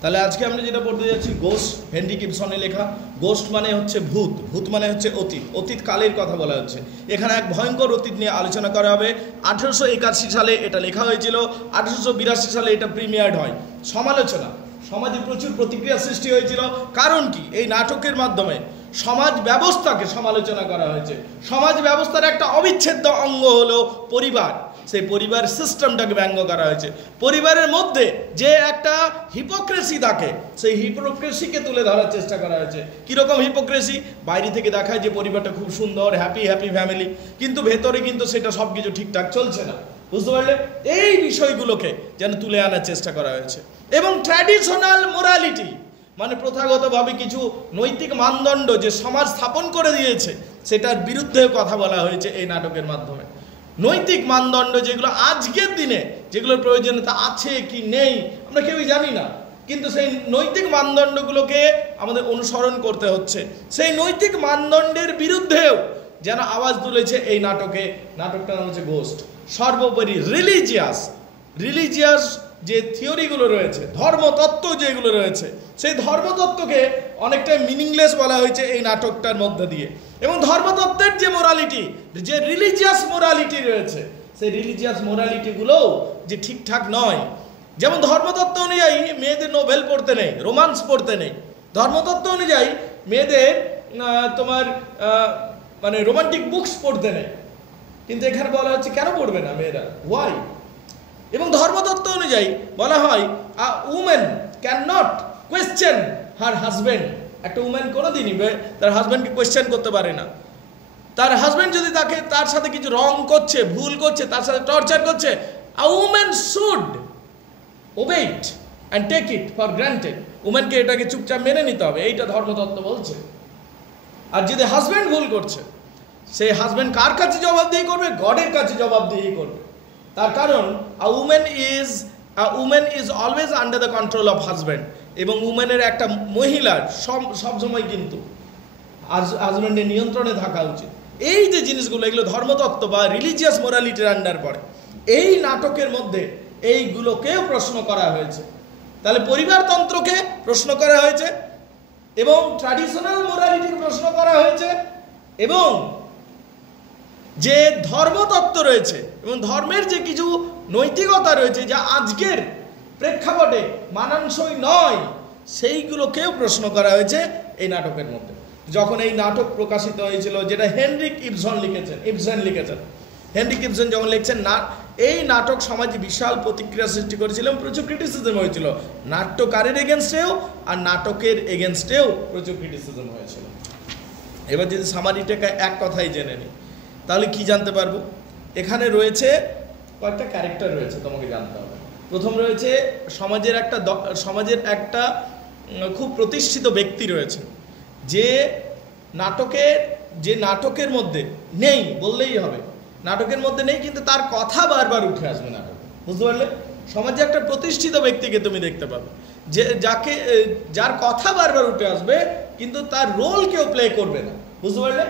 তাহলে আজকে আমরা যেটা পড়তে যাচ্ছি গোস্ট, হেনরি গিবসনের লেখা। গোস্ট মানে হচ্ছে ভূত, ভূত মানে হচ্ছে অতীত, অতীত কালের কথা বলা হচ্ছে। এখানে এক ভয়ঙ্কর অতীত নিয়ে আলোচনা করা হবে। 1881 সালে এটা লেখা হয়েছিল, 1882 সালে এটা প্রিমিয়ার্ড হয়। সমালোচনা, সমাজে প্রচুর প্রতিক্রিয়া সৃষ্টি হয়েছিল। কারণ কি? এই নাটকের মাধ্যমে সমাজ ব্যবস্থাকে সমালোচনা করা হয়েছে। সমাজ ব্যবস্থার একটা অবিচ্ছেদ্য অঙ্গ হলো পরিবার, সেই পরিবার সিস্টেমটাকে ব্যঙ্গ করা হয়েছে। পরিবারের মধ্যে যে একটা হিপোক্রেসি থাকে, সেই হিপোক্রেসিকে তুলে ধরার চেষ্টা করা হয়েছে। কীরকম হিপোক্রেসি? বাইরে থেকে দেখায় যে পরিবারটা খুব সুন্দর, হ্যাপি হ্যাপি ফ্যামিলি, কিন্তু ভেতরে কিন্তু সেটা সব কিছু ঠিকঠাক চলছে না। বুঝতে পারলে? এই বিষয়গুলোকে যেন তুলে আনার চেষ্টা করা হয়েছে। এবং ট্র্যাডিশনাল মোরালিটি মানে প্রথাগতভাবে কিছু নৈতিক মানদণ্ড যে সমাজ স্থাপন করে দিয়েছে, সেটার বিরুদ্ধে কথা বলা হয়েছে এই নাটকের মাধ্যমে। নৈতিক মানদণ্ড যেগুলো আজকের দিনে, যেগুলোর প্রয়োজনীয়তা আছে কি নেই আমরা কেউই জানি না, কিন্তু সেই নৈতিক মানদণ্ডগুলোকে আমাদের অনুসরণ করতে হচ্ছে। সেই নৈতিক মানদণ্ডের বিরুদ্ধেও যেন আওয়াজ তুলেছে এই নাটকে। নাটকটার নাম হচ্ছে গোস্ট। সর্বোপরি রিলিজিয়াস যে থিওরিগুলো রয়েছে, ধর্মতত্ত্ব যেগুলো রয়েছে, সেই ধর্মতত্ত্বকে অনেকটাই মিনিংলেস বলা হয়েছে এই নাটকটার মধ্য দিয়ে। এবং ধর্মতত্ত্বের যে মোরালিটি, যে রিলিজিয়াস মোরালিটি রয়েছে, সেই রিলিজিয়াস মোরালিটিগুলোও যে ঠিকঠাক নয়। যেমন ধর্মতত্ত্ব অনুযায়ী মেয়েদের নোবেল পড়তে নেই, রোমান্স পড়তে নেই। ধর্মতত্ত্ব অনুযায়ী মেয়েদের মানে রোমান্টিক বুকস পড়তে নেই, কিন্তু এখানে বলা হচ্ছে কেন পড়বে না মেয়েরা, ওয়াই? এবং ধর্মতত্ত্ব অনুযায়ী বলা হয় a woman can not question her husband. একটা উমেন কোনোদিনই তার হাজব্যান্ডকে কোয়েশ্চেন করতে পারে না। তার হাজব্যান্ড যদি তার সাথে কিছু রং করছে, ভুল করছে, তার সাথে টর্চার করছে, a woman should obey it and take it for granted. উমেনকে এটাকে চুপচাপ মেনে নিতে হবে, এইটা ধর্মতত্ত্ব বলছে। আর যদি হাজব্যান্ড ভুল করছে, সেই হাজব্যান্ড কার কাছে জবাবদিহি করবে? গডের কাছে জবাবদিহি করবে। তার কারণ a woman is always under the control of husband. এবং উমেনের একটা মহিলার সবসময় কিন্তু হাজব্যান্ডের নিয়ন্ত্রণে থাকা উচিত। এই যে জিনিসগুলো, এগুলো ধর্মতত্ত্ব বা রিলিজিয়াস মোরালিটির আন্ডার পড়ে। এই নাটকের মধ্যে এইগুলোকেও প্রশ্ন করা হয়েছে। তাহলে পরিবারতন্ত্রকে প্রশ্ন করা হয়েছে, এবং ট্র্যাডিশনাল মোরালিটিকে প্রশ্ন করা হয়েছে, এবং যে ধর্মতত্ত্ব রয়েছে এবং ধর্মের যে কিছু নৈতিকতা রয়েছে যা আজকের প্রেক্ষাপটে মানানসই নয়, সেইগুলোকেও প্রশ্ন করা হয়েছে এই নাটকের মধ্যে। যখন এই নাটক প্রকাশিত হয়েছিল, যেটা হেনরি গিবসন লিখেছেন, হেনরি গিবসন যখন লিখছেন না, এই নাটক সমাজে বিশাল প্রতিক্রিয়া সৃষ্টি করেছিল, প্রচুর ক্রিটিসিজম হয়েছিল। নাট্যকারের এগেনস্টেও আর নাটকের এগেনস্টেও প্রচুর ক্রিটিসিজম হয়েছিল। এবার যদি সামারিটাকে এক কথাই জেনে নিই, তাহলে কি জানতে পারবো? এখানে রয়েছে কয়েকটা ক্যারেক্টার রয়েছে, তোমাকে জানতে হবে। প্রথম রয়েছে সমাজের একটা খুব প্রতিষ্ঠিত ব্যক্তি রয়েছে, যে নাটকের মধ্যে নেই বললেই হবে, নাটকের মধ্যে নেই, কিন্তু তার কথা বারবার উঠে আসবে নাটকে। বুঝতে পারলে? সমাজে একটা প্রতিষ্ঠিত ব্যক্তিকে তুমি দেখতে পাবে, যার কথা বারবার উঠে আসবে, কিন্তু তার রোল কেউ প্লে করবে না। বুঝতে পারলে?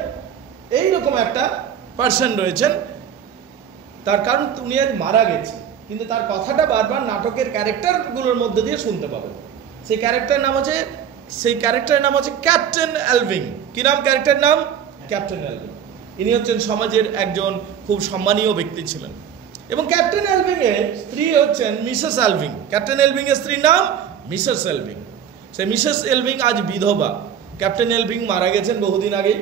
এইরকম একটা পার্সন রয়েছেন। তার কারণ উনি আজ মারা গেছে, কিন্তু তার কথাটা বারবার নাটকের ক্যারেক্টারগুলোর মধ্যে দিয়ে শুনতে পাবে। সেই ক্যারেক্টারের নাম হচ্ছে ক্যাপ্টেন এলভিং। কি নাম ক্যারেক্টারের নাম? ক্যাপ্টেন এলভিং। ইনি হচ্ছেন সমাজের একজন খুব সম্মানীয় ব্যক্তি ছিলেন। এবং ক্যাপ্টেন এলভিং এর স্ত্রী হচ্ছেন মিসেস এলভিং। ক্যাপ্টেন এলভিং এর স্ত্রীর নাম মিসেস এলভিং। সেই মিসেস এলভিং আজ বিধবা। ক্যাপ্টেন এলভিং মারা গেছেন বহুদিন আগেই।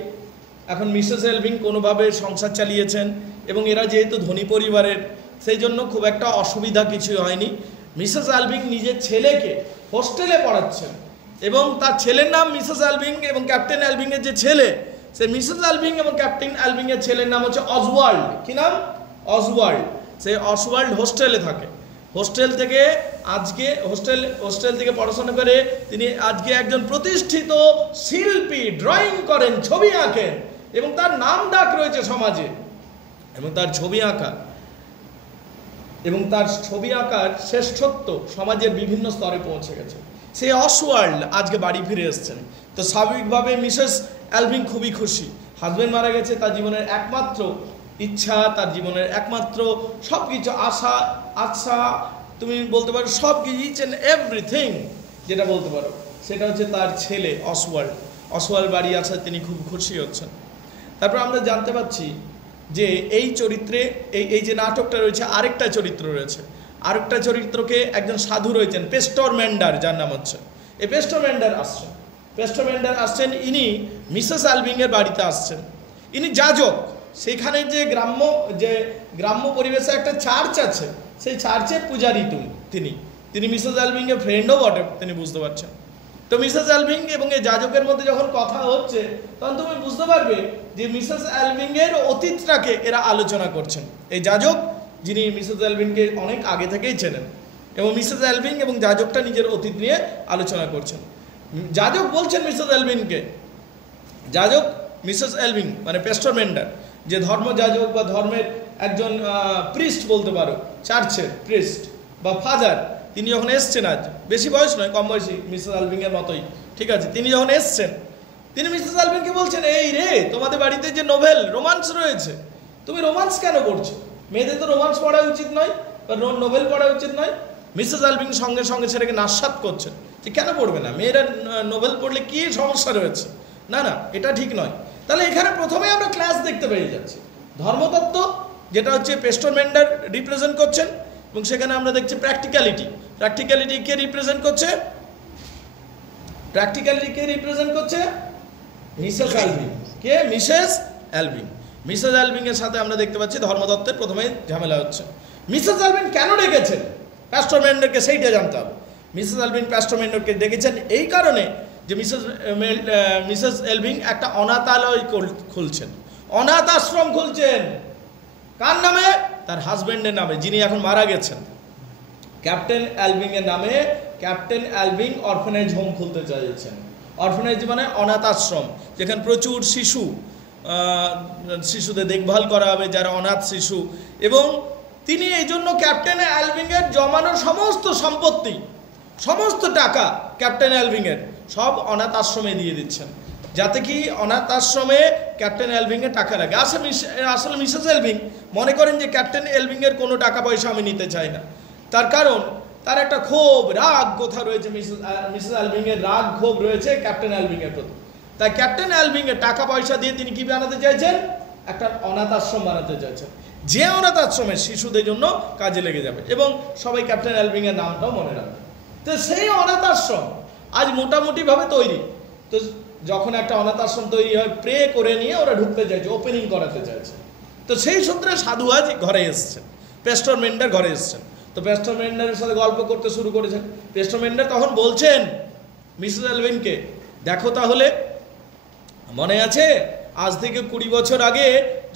এখন মিসেস এলভিং কোনোভাবে সংসার চালিয়েছেন, এবং এরা যেহেতু ধনী পরিবারের, সেই জন্য খুব একটা অসুবিধা কিছু হয়নি। মিসেস এলভিং নিজের ছেলেকে হোস্টেলে পড়াচ্ছেন, এবং তার ছেলের নাম মিসেস এলভিং, এবং ক্যাপ্টেন এলভিংয়ের যে ছেলে, সেই মিসেস এলভিং এবং ক্যাপ্টেন এলভিংয়ের ছেলের নাম হচ্ছে অসওয়াল্ড। কি নাম? অসওয়াল্ড। সেই অসওয়াল্ড হোস্টেলে থাকে। হোস্টেল থেকে পড়াশোনা করে তিনি আজকে একজন প্রতিষ্ঠিত শিল্পী, ড্রয়িং করেন, ছবি আঁকেন, এবং তার নাম ডাক রয়েছে সমাজে। এবং তার ছবি আঁকার শ্রেষ্ঠত্ব সমাজের বিভিন্ন স্তরে পৌঁছে গেছে। সেই অসওয়াল্ড আজকে বাড়ি ফিরে এসছেন। তো স্বাভাবিকভাবে মিসেস এলভিং খুবই খুশি। হাজব্যান্ড মারা গেছে, তার জীবনের একমাত্র ইচ্ছা, তার জীবনের একমাত্র সব কিছু আশা, তুমি বলতে পারো সব কিছু, ইচ অ্যান্ড এভরিথিং যেটা বলতে পারো, সেটা হচ্ছে তার ছেলে অসওয়াল্ড। অসওয়াল্ড বাড়ি আছে, তিনি খুব খুশি হচ্ছেন। তারপর আমরা জানতে পাচ্ছি যে এই চরিত্রে এই যে নাটকটা রয়েছে, আরেকটা চরিত্র রয়েছে। আরেকটা চরিত্রকে একজন সাধু রয়েছেন পেস্টর ম্যান্ডার, যার নাম হচ্ছে, এই পেস্টর ম্যান্ডার আসছেন। পেস্টর ম্যান্ডার আসছেন, ইনি মিসেস অ্যালভিংয়ের বাড়িতে আসছেন। ইনি যাজক। সেখানে যে গ্রাম্য পরিবেশে একটা চার্চ আছে, সেই চার্চের পূজারী তিনি মিসেস অ্যালভিংয়ের ফ্রেন্ডও বটে, তিনি বুঝতে পারছেন। তো মিসেস অ্যালভিং এবং এই যাজকের মধ্যে যখন কথা হচ্ছে, তখন তুমি বুঝতে পারবে যে মিসেস অ্যালভিংয়ের অতীতটাকে এরা আলোচনা করছেন। এই যাজক, যিনি মিসেস অ্যালভিংকে অনেক আগে থেকেই চেনেন, এবং মিসেস অ্যালভিং এবং যাজকটা নিজের অতীত নিয়ে আলোচনা করছেন। যাজক বলছেন মিসেস অ্যালভিংকে, যাজক মিসেস অ্যালভিং মানে পেস্টর ম্যান্ডার, যে ধর্মযাজক বা ধর্মের একজন প্রিস্ট বলতে পারো, চার্চের প্রিস্ট বা ফাদার, তিনি যখন এসছেন, আজ বেশি বয়স নয়, কম বয়সী, মিসেস অ্যালভিংয়ের মতোই, ঠিক আছে, তিনি যখন এসছেন, তিনি মিসেস অ্যালভিংকে বলছেন, এই রে, তোমাদের বাড়িতে যে নোভেল রোমান্স রয়েছে, তুমি রোমান্স কেন করছো? মেয়েদের তো রোমান্স পড়া উচিত নয় বা নোভেল পড়া উচিত নয়। মিসেস অ্যালভিং সঙ্গে সঙ্গে সেটাকে নাস্বাদ করছেন যে কেন পড়বে না, মেয়েরা নোভেল পড়লে কি সমস্যা রয়েছে, না না, এটা ঠিক নয়। তাহলে এখানে প্রথমেই আমরা ক্লাস দেখতে পেয়ে যাচ্ছি, ধর্মতত্ত্ব যেটা হচ্ছে পেস্টর ম্যান্ডার রিপ্রেজেন্ট করছেন, এবং সেখানে আমরা দেখছি প্র্যাকটিক্যালিটি কে রিপ্রেজেন্ট করছে? মিসেস অ্যালভিং। কে? মিসেস অ্যালভিং। মিসেস অ্যালভিং এর সাথে আমরা দেখতে পাচ্ছি ধর্মতত্ত্বের প্রথমে ঝামেলা হচ্ছে। মিসেস অ্যালভিং কেন ডেকেছেন পেস্টর ম্যান্ডারকে, সেইটা জানতে হবে। মিসেস অ্যালভিং পেস্টর ম্যান্ডারকে ডেকেছেন এই কারণে যে মিসেস অ্যালভিং একটা অনাথালয় খুলছেন, অনাথ আশ্রম খুলছেন। কার নামে? তার হাজব্যান্ডের নামে, যিনি এখন মারা গেছেন, ক্যাপ্টেন অ্যালভিং এর নামে। ক্যাপ্টেন অ্যালভিং অরফানেজ হোম খুলতে চাইছেন। অরফানেজ মানে অনাথ আশ্রম, যেখানে প্রচুর শিশুদের দেখভাল করা হবে, যারা অনাথ শিশু। এবং তিনি এই জন্য ক্যাপ্টেন অ্যালভিংয়ের জমানো সমস্ত সম্পত্তি, সমস্ত টাকা ক্যাপ্টেন অ্যালভিংয়ের সব অনাথ আশ্রমে দিয়ে দিচ্ছেন, যাতে কি অনাথ আশ্রমে ক্যাপ্টেন অ্যালভিংয়ের টাকা লাগে। আসলে মিসেস অ্যালভিং মনে করেন যে ক্যাপ্টেন অ্যালভিংয়ের কোনো টাকা পয়সা আমি নিতে চাই না, তার কারণ তার একটা ক্ষোভ, রাগ কথা রয়েছে, মিসেস অ্যালভিংয়ের রাগ ক্ষোভ রয়েছে ক্যাপ্টেন অ্যালভিংয়ের প্রতি। তাই ক্যাপ্টেন অ্যালভিংয়ের টাকা পয়সা দিয়ে তিনি কি বানাতে চাইছেন? একটা অনাথ আশ্রম বানাতে চাইছেন, যে অনাথ আশ্রমের শিশুদের জন্য কাজে লেগে যাবে, এবং সবাই ক্যাপ্টেন অ্যালভিংয়ের নামটাও মনে রাখবে। তো সেই অনাথ আশ্রম আজ মোটামুটিভাবে তৈরি। তো যখন একটা অনাথ আশ্রম তৈরি হয়, প্রে করে নিয়ে ওরা ঢুকতে চাইছে, ওপেনিং করাতে চাইছে। তো সেই সূত্রে সাধু আজ ঘরে এসছেন, পেস্টর ম্যান্ডার ঘরে এসছেন। তো পেস্টর ম্যান্ডারের সাথে গল্প করতে শুরু করেছেন। পেস্টর ম্যান্ডার তখন বলছেন মিসেস অ্যালভিংকে, দেখো তাহলে মনে আছে আজ থেকে 20 বছর আগে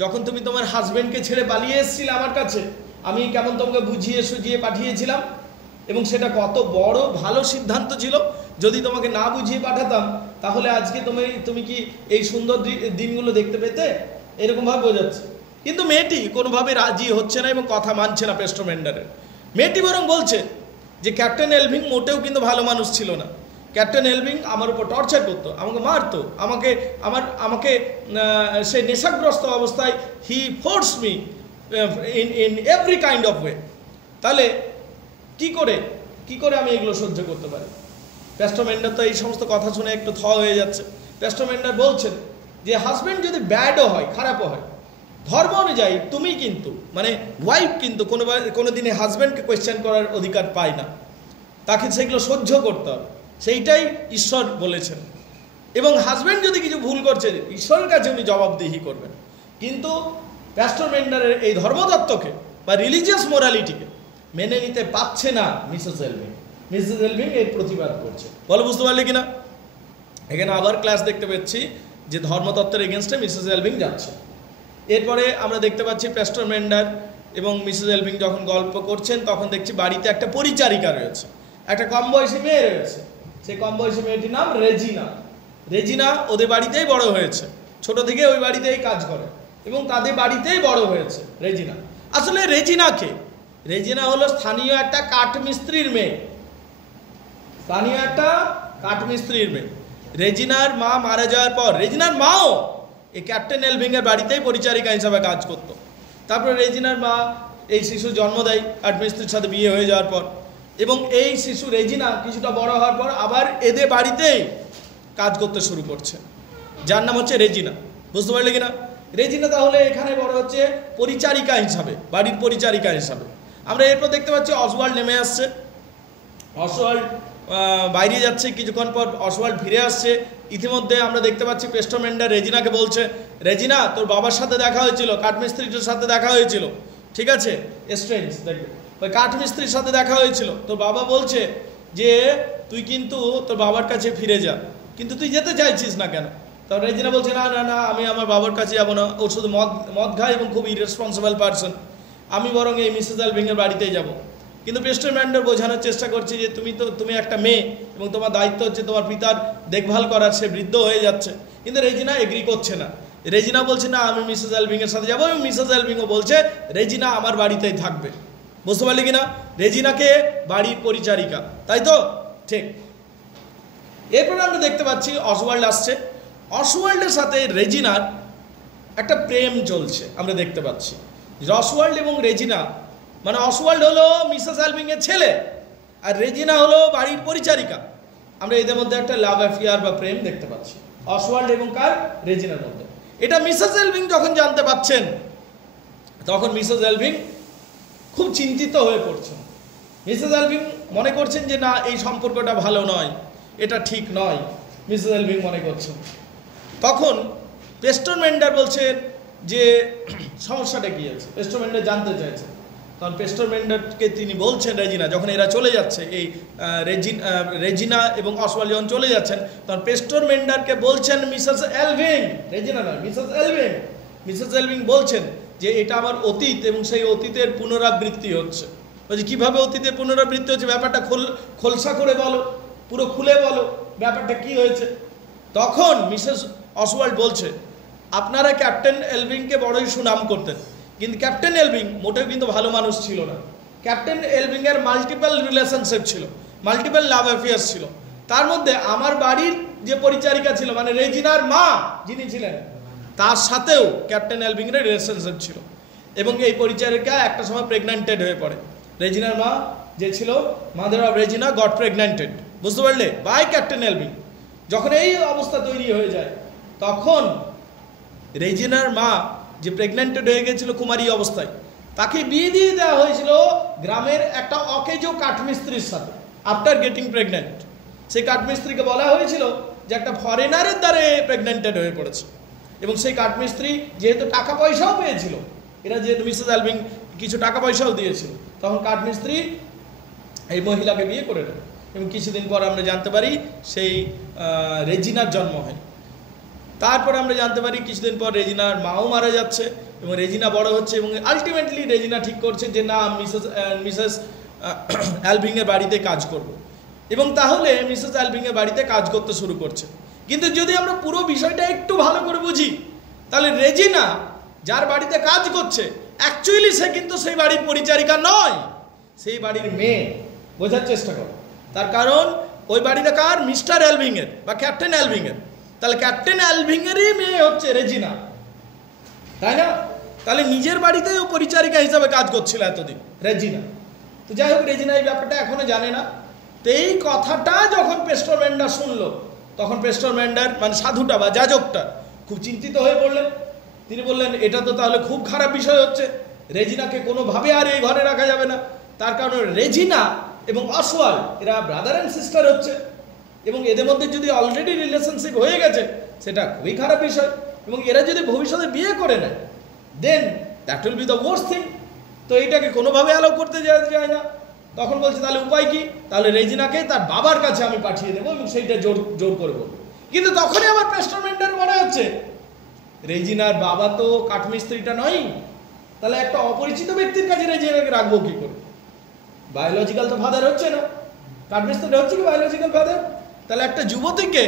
যখন তুমি তোমার হাজব্যান্ডকে ছেড়ে পালিয়ে এসেছিলে আমার কাছে, আমি কেমন তোমাকে বুঝিয়ে সুঝিয়ে পাঠিয়েছিলাম, এবং সেটা কত বড় ভালো সিদ্ধান্ত ছিল। যদি তোমাকে না বুঝিয়ে পাঠাতাম, তাহলে আজকে তুমি কি এই সুন্দর দিনগুলো দেখতে পেতে? এরকমভাবে বোঝাচ্ছে। কিন্তু মেয়েটি কোনোভাবে রাজি হচ্ছে না এবং কথা মানছে না পেস্টর ম্যান্ডারের। মেয়েটি বরং বলছে যে ক্যাপ্টেন অ্যালভিং মোটেও কিন্তু ভালো মানুষ ছিল না। ক্যাপ্টেন অ্যালভিং আমার উপর টর্চার করতো, আমাকে মারতো, আমাকে সে নেশাগ্রস্ত অবস্থায় he force me in every kind of way. তাহলে কি করে আমি এগুলো সহ্য করতে পারি? পেস্টর ম্যান্ডার তো এই সমস্ত কথা শুনে একটু হয়ে যাচ্ছে। পেস্টর ম্যান্ডার বলছেন যে হাজব্যান্ড যদি ব্যাডও হয়, খারাপও হয়, ধর্ম অনুযায়ী তুমি কিন্তু মানে ওয়াইফ কিন্তু কোনো দিনে হাজব্যান্ডকে কোয়েশ্চেন করার অধিকার পায় না, তাকে সেগুলো সহ্য করতে হবে, সেইটাই ঈশ্বর বলেছেন। এবং হাজব্যান্ড যদি কিছু ভুল করছে, ঈশ্বরের কাছে উনি জবাবদিহি করবেন। কিন্তু পেস্টর ম্যান্ডারের এই ধর্মতত্ত্বকে বা রিলিজিয়াস মোরালিটিকে মেনে নিতে পারছে না মিসেস অ্যালভিং। মিসেস অ্যালভিং এর প্রতিবাদ করছে। বলো বুঝতে পারলে কিনা? এখানে আবার ক্লাস দেখতে পাচ্ছি যে ধর্মতত্ত্বের এগেনস্টে মিসেস অ্যালভিং যাচ্ছে। এরপরে আমরা দেখতে পাচ্ছি পেস্টর ম্যান্ডার এবং মিসেস অ্যালভিং যখন গল্প করছেন, তখন দেখছি বাড়িতে একটা পরিচারিকা রয়েছে, একটা কম বয়সী মেয়ে রয়েছে। সেই কম বয়সী মেয়েটির নাম রেজিনা। ওদের বাড়িতেই বড় হয়েছে, ছোট থেকে ওই বাড়িতেই কাজ করে এবং তাদের বাড়িতেই বড় হয়েছে রেজিনা। আসলে রেজিনা হলো স্থানীয় একটা কাঠমিস্ত্রির মেয়ে। রেজিনার মা মারা যাওয়ার পর রেজিনার মাও এই ক্যাপ্টেন অ্যালভিং এর বাড়িতেই পরিচারিকা হিসাবে কাজ করত। তারপরে রেজিনার মা এই শিশু জন্ম দেয় কাঠমিস্ত্রির সাথে বিয়ে হয়ে যাওয়ার পর। এবং এই শিশু রেজিনা কিছুটা বড় হওয়ার পর আবার এদের বাড়িতেই কাজ করতে শুরু করছে, যার নাম হচ্ছে রেজিনা। বুঝতে পারলে কিনা? রেজিনা তাহলে এখানে বড় হচ্ছে পরিচারিকা হিসাবে, বাড়ির পরিচারিকা হিসাবে। আমরা এরপর দেখতে পাচ্ছি অসওয়াল্ড নেমে আসছে। অসওয়াল্ড বাইরে যাচ্ছে, কিছুক্ষণ পর অসওয়াল্ড ফিরে আসছে। ইতিমধ্যে আমরা দেখতে পাচ্ছি পেস্টোমেন্ডার রেজিনাকে বলছে, রেজিনা তোর বাবার সাথে দেখা হয়েছিল, কাঠমিস্ত্রিটার সাথে দেখা হয়েছিল, ঠিক আছে? স্ট্রেঞ্জ দেখবে, ওই কাঠমিস্ত্রির সাথে দেখা হয়েছিল। তোর বাবা বলছে যে তুই কিন্তু তোর বাবার কাছে ফিরে যা, কিন্তু তুই যেতে চাইছিস না কেন? তো রেজিনা বলছে, না না না, আমি আমার বাবার কাছে যাবো না, ও শুধু মদ খায় এবং খুব ইরেসপন্সিবল পারসন, আমি বরং এই মিসেস এলভিংয়ের বাড়িতেই যাব। কিন্তু পেস্টোমেন্ডার বোঝানোর চেষ্টা করছে যে তুমি একটা মেয়ে এবং তোমার দায়িত্ব হচ্ছে তোমার পিতার দেখভাল করার, সে বৃদ্ধ হয়ে যাচ্ছে। কিন্তু রেজিনা এগ্রি করছে না। রেজিনা বলছে না, আমি মিসেস এলভিংয়ের সাথে যাবো, এবং মিসেস এলভিংও বলছে রেজিনা আমার বাড়িতেই থাকবে। বুঝতে পারলি কিনা? রেজিনাকে বাড়ির পরিচারিকা, তাই তো? ঠিক। এরপর আমরা দেখতে পাচ্ছি অসওয়াল্ড আসছে। অসওয়াল্ডের সাথে রেজিনার একটা প্রেম চলছে আমরা দেখতে পাচ্ছি। অসওয়াল্ড এবং রেজিনা, মানে অসওয়াল্ড হলো মিসেস এলভিংয়ের ছেলে আর রেজিনা হলো বাড়ির পরিচারিকা। আমরা এদের মধ্যে একটা লাভ অ্যাফেয়ার বা প্রেম দেখতে পাচ্ছি অসওয়াল্ড এবং কার? রেজিনার মধ্যে। এটা মিসেস এলভিং যখন জানতে পাচ্ছেন, তখন মিসেস এলভিং খুব চিন্তিত হয়ে পড়ছেন। মিসেস এলভিং মনে করছেন যে না, এই সম্পর্কটা ভালো নয়, এটা ঠিক নয়, মিসেস এলভিং মনে করছেন। তখন পেস্টোমেন্ডার বলছেন যে সমস্যাটা কী আছে, পেস্টোমেন্ডার জানতে চাইছেন। তখন পেস্টোমেন্ডারকে তিনি বলছেন, রেজিনা যখন এরা চলে যাচ্ছে, এই রেজিনা এবং অসওয়াল্ড যখন চলে যাচ্ছেন, তখন পেস্টোমেন্ডারকে বলছেন মিসেস এলভিং, রেজিনা নয়, মিসেস এলভিং। মিসেস এলভিং বলছেন যে এটা আমার অতীত এবং সেই অতীতের পুনরাবৃত্তি হচ্ছে। বলছি কীভাবে অতীতের পুনরাবৃত্তি হচ্ছে? ব্যাপারটা খোলসা করে বলো, পুরো খুলে বলো ব্যাপারটা কি হয়েছে। তখন মিসেস অসওয়াল্ড বলছে, আপনারা ক্যাপ্টেন এলভিংকে বড়ই সুনাম করতেন, কিন্তু ক্যাপ্টেন এলভিং মোটেও কিন্তু ভালো মানুষ ছিল না। ক্যাপ্টেন এলভিংয়ের মাল্টিপল রিলেশনশিপ ছিল, মাল্টিপল লাভ অ্যাফেয়ার্স ছিল। তার মধ্যে আমার বাড়ির যে পরিচারিকা ছিল, মানে রেজিনার মা যিনি ছিলেন, তার সাথেও ক্যাপ্টেন এলভিংয়ের রিলেশনশিপ ছিল। এবং এই পরিচারিকা একটা সময় প্রেগন্যান্টেড হয়ে পড়ে। রেজিনার মা যে ছিল, মাদার অফ রেজিনা গট প্রেগন্যান্টেড, বুঝতে পারলে, বাই ক্যাপ্টেন এলভিং। যখন এই অবস্থা তৈরি হয়ে যায়, তখন রেজিনার মা যে প্রেগন্যান্টেড হয়ে গেছিল কুমারী অবস্থায়, তাকে বিয়ে দিয়ে দেওয়া হয়েছিল গ্রামের একটা অকেজো কাঠমিস্ত্রির সাথে। আফটার গেটিং প্রেগন্যান্ট, সেই কাঠমিস্ত্রিকে বলা হয়েছিল যে একটা ফরেনারের দ্বারে প্রেগন্যান্টেড হয়ে পড়েছে। এবং সেই কাঠমিস্ত্রি যেহেতু টাকা পয়সাও পেয়েছিল, এরা যেহেতু মিসেস এলভিং কিছু টাকা পয়সাও দিয়েছিল, তখন কাঠমিস্ত্রি এই মহিলাকে বিয়ে করে নেয়। এবং কিছুদিন পর আমরা জানতে পারি সেই রেজিনার জন্ম হয়। তারপর আমরা জানতে পারি কিছুদিন পর রেজিনার মাও মারা যাচ্ছে এবং রেজিনা বড় হচ্ছে, এবং আলটিমেটলি রেজিনা ঠিক করছে যে না, মিসেস এলভিংয়ের বাড়িতে কাজ করব। এবং তাহলে মিসেস এলভিংয়ের বাড়িতে কাজ করতে শুরু করছে। কিন্তু যদি আমরা পুরো বিষয়টা একটু ভালো করে বুঝি, তাহলে রেজিনা যার বাড়িতে কাজ করছে, অ্যাকচুয়ালি সে কিন্তু সেই বাড়ির পরিচারিকা নয়, সেই বাড়ির মেয়ে। বোঝার চেষ্টা করো। তার কারণ ওই বাড়িটা কার? মিস্টার এলভিংয়ের বা ক্যাপ্টেন এলভিংয়ের। তাহলে ক্যাপ্টেন এলভিংয়েরই মেয়ে হচ্ছে রেজিনা, তাই না? তাহলে নিজের বাড়িতেও পরিচারিকা হিসাবে কাজ করছিল এতদিন রেজিনা। তো যাই হোক, রেজিনা এই ব্যাপারটা এখনো জানে না। তো এই কথাটা যখন পেস্টোমেন্ডার শুনলো, তখন পেস্টোমেন্ডার মানে সাধুটা বা যাজকটা খুব চিন্তিত হয়ে পড়লেন। তিনি বললেন, এটা তো তাহলে খুব খারাপ বিষয় হচ্ছে, রেজিনাকে কোনোভাবে আর এই ঘরে রাখা যাবে না। তার কারণ রেজিনা এবং অসওয়াল্ড এরা ব্রাদার অ্যান্ড সিস্টার হচ্ছে, এবং এদের মধ্যে যদি অলরেডি রিলেশনশিপ হয়ে গেছে, সেটা খুবই খারাপ বিষয়। এবং এরা যদি ভবিষ্যতে বিয়ে করে নেয়, then that will be the worst thing. তো এইটাকে কোনোভাবে অ্যালাউ করতে যায় না। তখন বলছে তাহলে উপায় কি? তাহলে রেজিনাকে তার বাবার কাছে আমি পাঠিয়ে দেবো এবং সেইটা জোর করে বলবো। কিন্তু তখনই আমার পেস্টোমেন্ডার মনে হচ্ছে, রেজিনার বাবা তো কাঠমিস্ত্রিটা নয়, তাহলে একটা অপরিচিত ব্যক্তির কাছে রেজিনাকে রাখবো কি করে? বায়োলজিক্যাল তো ফাদার হচ্ছে না, কাঠমিস্ত্রি হচ্ছে কি বায়োলজিক্যাল ফাদার? তাহলে একটা যুবতীকে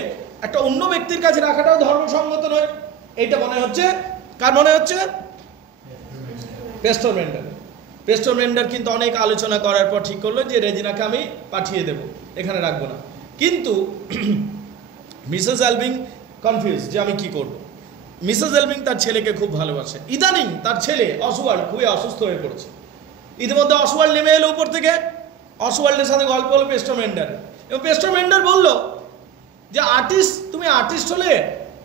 একটা অন্য ব্যক্তির কাছে রাখাটাও ধর্মসঙ্গত নয়। এইটা মনে হচ্ছে কার মনে হচ্ছে? পেস্টোমেন্ডার। পেস্টোমেন্ডার কিন্তু অনেক আলোচনা করার পর ঠিক করলো যে রেজিনাকে আমি পাঠিয়ে দেব, এখানে রাখবো না। কিন্তু মিসেস এলভিং কনফিউজ যে আমি কি করব। মিসেস এলভিং তার ছেলেকে খুব ভালোবাসে। ইদানিং তার ছেলে অসওয়াল্ড খুবই অসুস্থ হয়ে পড়েছে। ইতিমধ্যে অসওয়াল্ড নেমে এলো উপর থেকে অসওয়াল্ডের সাথে গল্প হলো পেস্টো মেন্ডার, এবং পেস্টো মেন্ডার বললো যে আর্টিস্ট, তুমি আর্টিস্ট হলে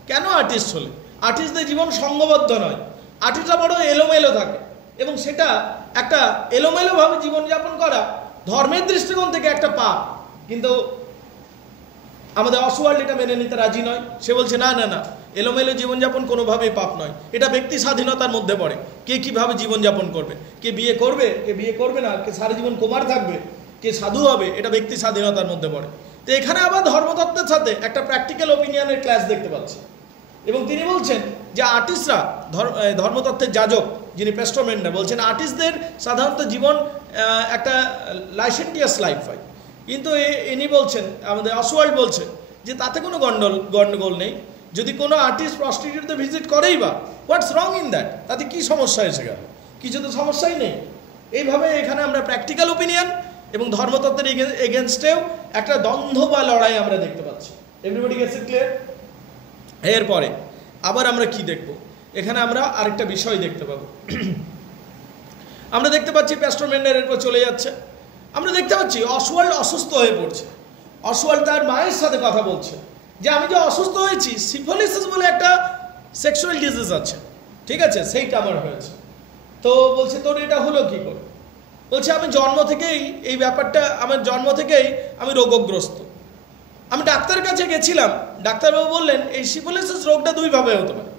কেন আর্টিস্ট হলে? আর্টিস্টদের জীবন সঙ্গবদ্ধ নয়, আর্টিস্টরা বড় এলোমেলো থাকে, এবং সেটা একটা এলোমেলোভাবে জীবনযাপন করা ধর্মের দৃষ্টিকোণ থেকে একটা পাপ। কিন্তু আমাদের অসওয়াল্ড এটা মেনে নিতে রাজি নয়। সে বলছে না না না, এলোমেলো জীবনযাপন কোনোভাবেই পাপ নয়, এটা ব্যক্তি স্বাধীনতার মধ্যে পড়ে। কে কীভাবে জীবনযাপন করবে, কে বিয়ে করবে, কে বিয়ে করবে না, কে সারা জীবন কুমার থাকবে, কে সাধু হবে, এটা ব্যক্তি স্বাধীনতার মধ্যে পড়ে। তো এখানে আবার ধর্মতত্ত্বের সাথে একটা প্র্যাকটিক্যাল ওপিনিয়নের ক্লাস দেখতে পাচ্ছি, এবং তিনি বলছেন যে আর্টিস্টরা, ধর্মতত্ত্বের যাজক যিনি পেস্টো মেন্ডার বলছেন আর্টিস্টদের সাধারণত জীবন একটা লাইসেন্টিয়াস লাইফ হয়, কিন্তু ইনি বলছেন, আমাদের অসওয়াল্ড বলছে যে তাতে কোনো গন্ডগোল নেই। যদি কোনো আর্টিস্ট প্রস্টিটিউটদের ভিজিট করেই বা, হোয়াটস রং ইন দ্যাট? তাতে কী সমস্যা এসে গেল? কিছু তো সমস্যাই নেই। এইভাবে এখানে আমরা প্র্যাকটিক্যাল ওপিনিয়ন এবং ধর্মতত্ত্বের এগেনস্টেও একটা দ্বন্দ্ব বা লড়াই আমরা দেখতে পাচ্ছি। Everybody gets it clear? এরপরে আবার আমরা কি দেখব? এখানে আমরা আরেকটা বিষয় দেখতে পাবো। আমরা দেখতে পাচ্ছি পেস্টো মেন্ডার এরপর চলে যাচ্ছে, আমরা দেখতে পাচ্ছি অসওয়াল্ড অসুস্থ হয়ে পড়ছে। অসওয়াল্ড তার মায়ের সাথে কথা বলছে যে আমি যে অসুস্থ হয়েছি, সিফিলিস বলে একটা সেক্সুয়াল ডিজিজ আছে, ঠিক আছে, সেইটা আমার হয়েছে। তো বলছে তোর এটা হলো কি করে? বলছে আমি জন্ম থেকেই এই ব্যাপারটা, আমার জন্ম থেকেই আমি রোগগ্রস্ত। আমি ডাক্তারের কাছে গেছিলাম, ডাক্তারবাবু বললেন এই সিফিলিস রোগটা দুইভাবে হতে পারে।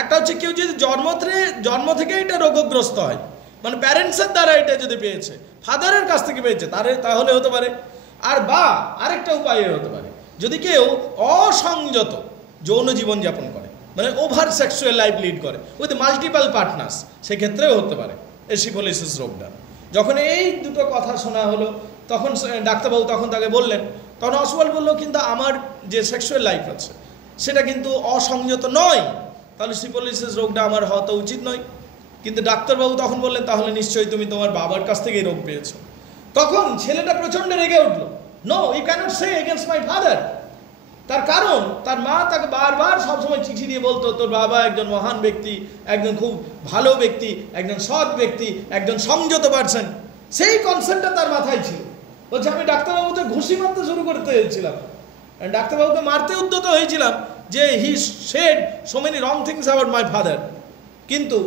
একটা হচ্ছে কেউ যদি জন্ম থেকে এটা রোগগ্রস্ত হয়, মানে প্যারেন্টসের দ্বারা এটা যদি পেয়েছে, ফাদারের কাছ থেকে পেয়েছে, তাহলে হতে পারে। আর বা আরেকটা উপায় হতে পারে, যদি কেউ অসংযত যৌন জীবনযাপন করে, মানে ওভার সেক্সুয়াল লাইফ লিড করে উইথ মাল্টিপল পার্টনার্স, সেক্ষেত্রেও হতে পারে এই সিফিলিস রোগটা। যখন এই দুটো কথা শোনা হলো, তখন ডাক্তারবাবু তখন তাকে বললেন, তখন অসওয়াল্ড বললো কিন্তু আমার যে সেক্সুয়াল লাইফ আছে সেটা কিন্তু অসংযত নয়, তাহলে সিফিলিস রোগটা আমার হওয়া তো উচিত নয়। কিন্তু ডাক্তারবাবু তখন বললেন তাহলে নিশ্চয়ই তুমি তোমার বাবার কাছ থেকে এই রোগ পেয়েছো। তখন ছেলেটা প্রচণ্ড রেগে উঠলো, no you can't say against my father. তার কারণ তার মা তাকে বারবার সবসময় চিঠি দিয়ে বলতো তোর বাবা একজন মহান ব্যক্তি, একজন খুব ভালো ব্যক্তি, একজন সৎ ব্যক্তি, একজন সংযত পারসন। সেই কনসেপ্টটা তার মাথায় ছিল। বলছে আমি ডাক্তারবাবুকে ঘুষি মারতে শুরু করতে হয়েছিলাম, ডাক্তারবাবুকে মারতে উদ্যত হয়েছিলাম যে he said so many wrong things about my father, কিন্তু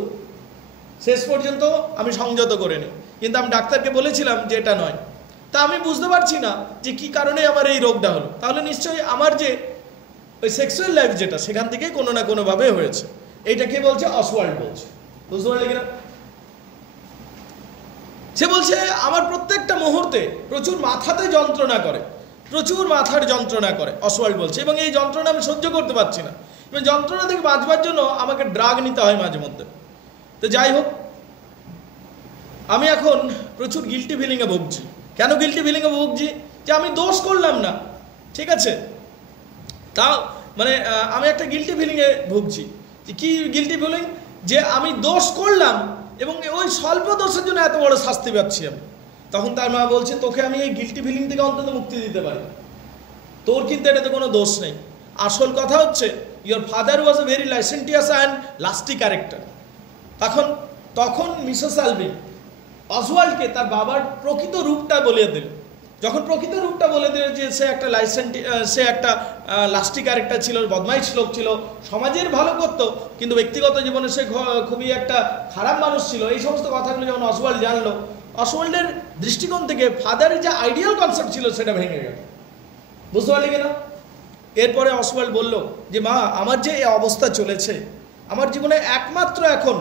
শেষ পর্যন্ত আমি সংযত করে নিই। কিন্তু আমি ডাক্তারকে বলেছিলাম যে এটা নয়। তা আমি বুঝতে পারছি না যে কী কারণে আমার এই রোগটা হলো। তাহলে নিশ্চয়ই আমার যে ওই সেক্সুয়াল লাইফ যেটা, সেখান থেকে কোনো না কোনোভাবে হয়েছে। এইটা কে বলছে? অসওয়াল্ড বলছে। বুঝতে পারলে কিনা? সে বলছে আমার প্রত্যেকটা মুহূর্তে প্রচুর মাথাতে যন্ত্রণা করে, প্রচুর মাথার যন্ত্রণা করে, অসওয়াল্ড বলছে, এবং এই যন্ত্রণা আমি সহ্য করতে পারছি না, এবং যন্ত্রণা থেকে বাঁচবার জন্য আমাকে ড্রাগ নিতে হয় মাঝে মধ্যে। তো যাই হোক, আমি এখন প্রচুর গিল্টি ফিলিংয়ে ভুগছি। কেন গিল্টি ফিলিংয়ে ভুগছি? যে আমি দোষ করলাম না, ঠিক আছে, তা মানে আমি একটা গিল্টি ফিলিংয়ে ভুগছি। যে কি গিল্টি ফিলিং? যে আমি দোষ করলাম এবং ওই স্বল্প দোষের জন্য এত বড় শাস্তি পাচ্ছি আমি। তখন তার মা বলছে তোকে আমি এই গিল্টি ফিলিং থেকে অন্তত মুক্তি দিতে পারি, তোর কিন্তু এটাতে কোনো দোষ নেই। আসল কথা হচ্ছে your father was a very licentious and lusty character. তখন মিসেস আলভিন অসওয়াল্ডকে তার বাবার প্রকৃত রূপটা বলে দিল। যখন প্রকৃত রূপটা বলে দিল যে সে একটা লাস্টি ক্যারেক্টার ছিল, বদমাইশ লোক ছিল, সমাজের ভালো করতো, কিন্তু ব্যক্তিগত জীবনে সে খুবই একটা খারাপ মানুষ ছিল, এই সমস্ত কথাগুলো যখন অসওয়াল্ড জানলো, অসওয়াল্ডের দৃষ্টিকোণ থেকে ফাদারের যে আইডিয়াল কনসেপ্ট ছিল সেটা ভেঙে গেল। বুঝতে পারলি কিনা? এরপরে অসওয়াল্ড বলল যে মা, আমার যে এই অবস্থা চলেছে, আমার জীবনে একমাত্র এখন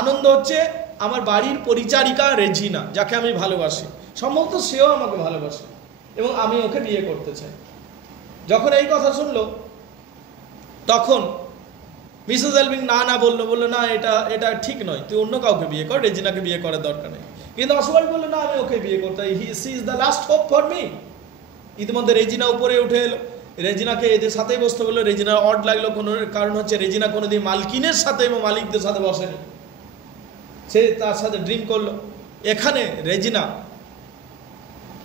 আনন্দ হচ্ছে আমার বাড়ির পরিচারিকা রেজিনা, যাকে আমি ভালোবাসি, সম্ভবত সেও আমাকে ভালোবাসে এবং আমি ওকে বিয়ে করতে চাই। যখন এই কথা শুনলো তখন মিসেস আলভিন না বললো না, এটা ঠিক নয়, তুই অন্য কাউকে বিয়ে কর, রেজিনাকে বিয়ে করার দরকার নেই। কিন্তু অসওয়াল্ড বললো না, আমি ওকে বিয়ে করতে, she is the last hope for me. ইতিমধ্যে রেজিনা উপরে উঠে এলো, রেজিনাকে এদের সাথেই বসতে বললো। রেজিনার অড লাগলো, কোনো কারণ হচ্ছে রেজিনা কোনোদিন মালকিনের সাথে এবং মালিকদের সাথে বসেনি, সে তার সাথে ড্রিঙ্ক করলো। এখানে রেজিনা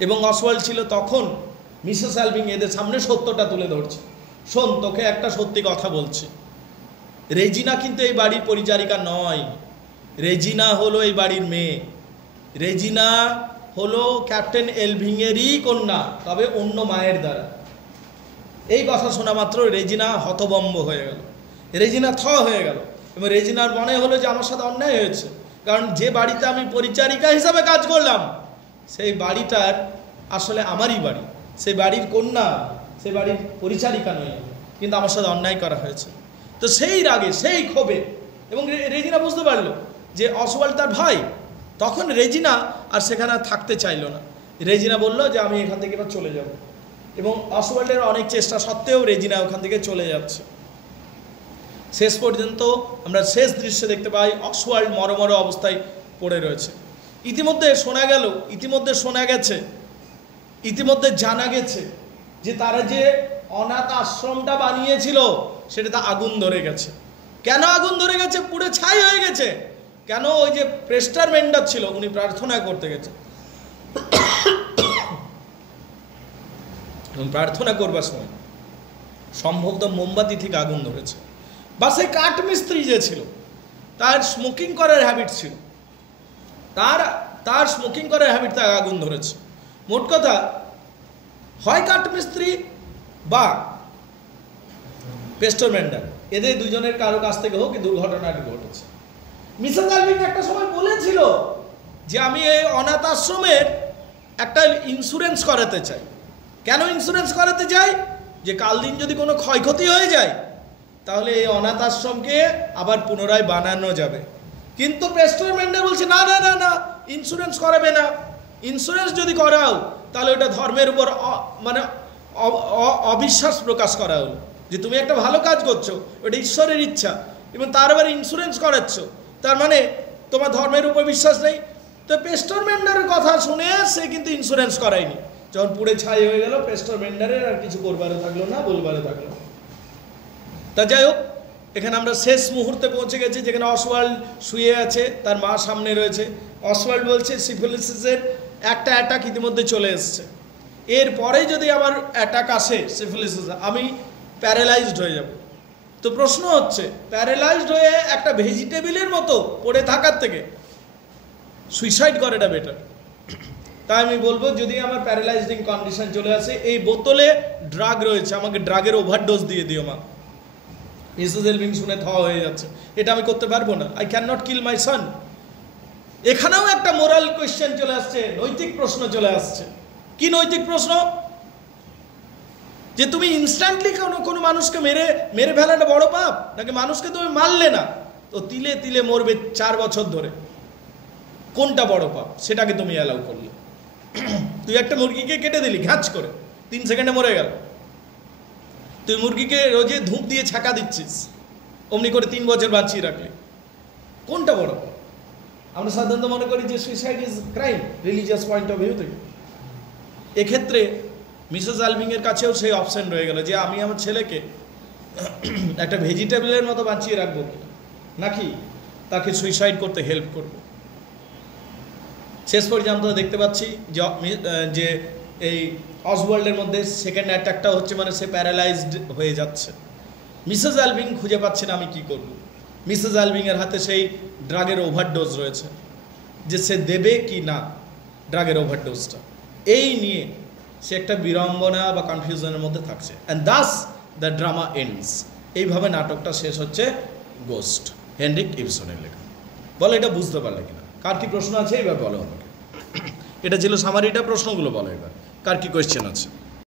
এবং অসওয়াল্ড ছিল। তখন মিসেস আলভিন এদের সামনে সত্যটা তুলে ধরছে, শোন তোকে একটা সত্যি কথা বলছি, রেজিনা কিন্তু এই বাড়ির পরিচারিকা নয়, রেজিনা হলো এই বাড়ির মেয়ে। রেজিনা হলো ক্যাপ্টেন এলভিংয়েরই কন্যা, তবে অন্য মায়ের দ্বারা। এই কথা শোনা মাত্র রেজিনা হতবম্ব হয়ে গেল, রেজিনা হয়ে গেল, এবং রেজিনার মনে হলো যে আমার সাথে অন্যায় হয়েছে। কারণ যে বাড়িতে আমি পরিচারিকা হিসাবে কাজ করলাম, সেই বাড়িটার আসলে আমারই বাড়ি, সেই বাড়ির কন্যা, সেই বাড়ির পরিচারিকা নয়, কিন্তু আমার সাথে অন্যায় করা হয়েছে। তো সেই রাগে, সেই ক্ষোভে, এবং রেজিনা বুঝতে পারলো যে অসওয়াল্ড তার ভাই। তখন রেজিনা আর সেখানে থাকতে চাইল না। রেজিনা বলল যে আমি এখান থেকে এবার চলে যাব, এবং অসওয়াল্ডের অনেক চেষ্টা সত্ত্বেও রেজিনা ওখান থেকে চলে যাচ্ছে। শেষ পর্যন্ত আমরা শেষ দৃশ্যে দেখতে পাই অসওয়াল্ড মরমর অবস্থায় পড়ে রয়েছে। ইতিমধ্যে জানা গেছে যে তারা যে অনাথ আশ্রমটা বানিয়েছিল সেটাতে আগুন ধরে গেছে। কেন আগুন ধরে গেছে? পুড়ে ছাই হয়ে গেছে। কেন? ওই যে প্রেস্টার মেন্ডার ছিল, উনি প্রার্থনা করতে গেছে, এবং প্রার্থনা করবার সময় সম্ভবত মোমবাতি থেকে আগুন ধরেছে। বা সেই কাঠমিস্ত্রি যে ছিল, তার স্মোকিং করার হ্যাবিট ছিল, তার স্মোকিং করার হ্যাবিট তাকে আগুন ধরেছে। মোট কথা, হয় কাঠমিস্ত্রি বা পেস্টার মেন্ডার, এদের দুজনের কারো কাছ থেকে হোক এই দুর্ঘটনাটি ঘটেছে। মিসেস আলভিং একটা সময় বলেছিল যে আমি এই অনাথ আশ্রমের একটা ইন্স্যুরেন্স করাতে চাই। কেন ইন্স্যুরেন্স করাতে চাই? যে কাল দিন যদি কোনো ক্ষয়ক্ষতি হয়ে যায় তাহলে এই অনাথ আশ্রমকে আবার পুনরায় বানানো যাবে। কিন্তু পেস্টার মেন্ডার বলছে না না না না, ইন্স্যুরেন্স করাবে না। ইন্স্যুরেন্স যদি করাও তাহলে ওটা ধর্মের উপর মানে অবিশ্বাস প্রকাশ করা হলো, যে তুমি একটা ভালো কাজ করছো, ওটা ঈশ্বরের ইচ্ছা, এবং তার আবার ইন্স্যুরেন্স করাচ্ছ, তার মানে তোমার ধর্মের উপর বিশ্বাস নেই। তো পেস্টার মেন্ডারের কথা শুনে সে কিন্তু ইন্স্যুরেন্স করায়নি। যখন পুড়ে ছাই হয়ে গেল, পেস্টার মেন্ডারের আর কিছু করবারে থাকলো না, বলবারে থাকলো না। তা যাই হোক, এখানে আমরা শেষ মুহূর্তে পৌঁছে গেছি, যেখানে অসওয়াল্ড শুয়ে আছে, তার মা সামনে রয়েছে। অসওয়াল্ড বলছে সিফিলিসের একটা অ্যাটাক ইতিমধ্যে চলে এসছে, এরপরে যদি আমার অ্যাটাক আসে সিফিলিসিস, আমি প্যারালাইজড হয়ে যাব। তো প্রশ্ন হচ্ছে, প্যারালাইজড হয়ে একটা ভেজিটেবিলের মতো পড়ে থাকার থেকে সুইসাইড করাটা বেটার। তাই আমি বলবো, যদি আমার প্যারালাইজিং কন্ডিশন চলে আসে, এই বোতলে ড্রাগ রয়েছে, আমাকে ড্রাগের ওভারডোজ দিয়ে দিও মা। মিসেস এলভিং শুনে হয়ে যাচ্ছে, এটা আমি করতে পারবো না, আই ক্যান নট কিল মাই সন। এখানেও একটা মোরাল কোয়েশ্চেন চলে আসছে, নৈতিক প্রশ্ন চলে আসছে। কি নৈতিক প্রশ্ন? যে তুমি ইনস্ট্যান্টলি কোনো মানুষকে মেরে ফেলাটা বড় পাপ, নাকি মানুষকে তুমি মারলে না তো তিলে তিলে মরবে 4 বছর ধরে, কোনটা বড় পাপ? সেটাকে তুমি অ্যালাউ করলে। তুই একটা মুরগিকে কেটে দিলি ঘাঁচ করে, 3 সেকেন্ডে মরে গেল। তুই মুরগিকে রোজে ধূপ দিয়ে ছাকা দিচ্ছিস, অমনি করে 3 বছর বাঁচিয়ে রাখলি, কোনটা বড় পাপ? আমরা সাধারণত মনে করি যে suicide is crime religious point of view থেকে। এক্ষেত্রে মিসেস আলভিংয়ের কাছেও সেই অপশন রয়ে গেল যে আমি আমার ছেলেকে একটা ভেজিটেবলের মতো বাঁচিয়ে রাখবো নাকি তাকে সুইসাইড করতে হেল্প করব। শেষ পর্যন্ত দেখতে পাচ্ছি যে এই অসওয়াল্ডের মধ্যে সেকেন্ড অ্যাটাকটা হচ্ছে, মানে সে প্যারালাইজড হয়ে যাচ্ছে। মিসেস আলভিং খুঁজে পাচ্ছে না আমি কি করব। মিসেস আলভিংয়ের হাতে সেই ড্রাগের ওভারডোজ রয়েছে, যে সে দেবে কি না ড্রাগের ওভারডোজটা, এই নিয়ে সে একটা বিড়ম্বনা বা কনফিউশনের মধ্যে থাকছে। And thus the drama ends. এইভাবে নাটকটা শেষ হচ্ছে গোস্ট, হেনরিক ইবসনের লেখা। বলো এটা বুঝতে পারলে কিনা? কার কি প্রশ্ন আছে এবার বলো আমাকে। এটা ছিল সামারিটা, প্রশ্নগুলো বলো এবার, কার কি কোয়েশ্চেন আছে?